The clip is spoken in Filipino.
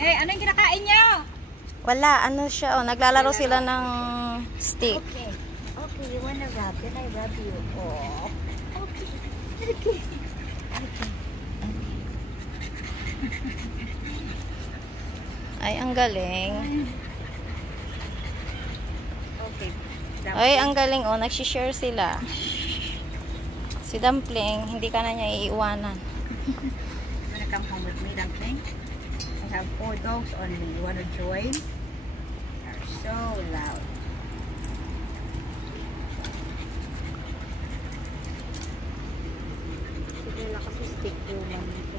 Eh, ano yung kinakain nyo? Wala, ano siya, oh, naglalaro sila ng stick. Okay. Okay, you wanna rub? Then I rub you. Oh. Okay. Okay. Ay, ang galing. Okay. Ay, ang galing, oh, nagsishare sila. Si Dumpling, hindi ka na niya iiwanan. You wanna come home with me, Dumpling? I have 4 dogs on me. You wanna join? They're so loud. Sige lang kasi stick yung mami ko.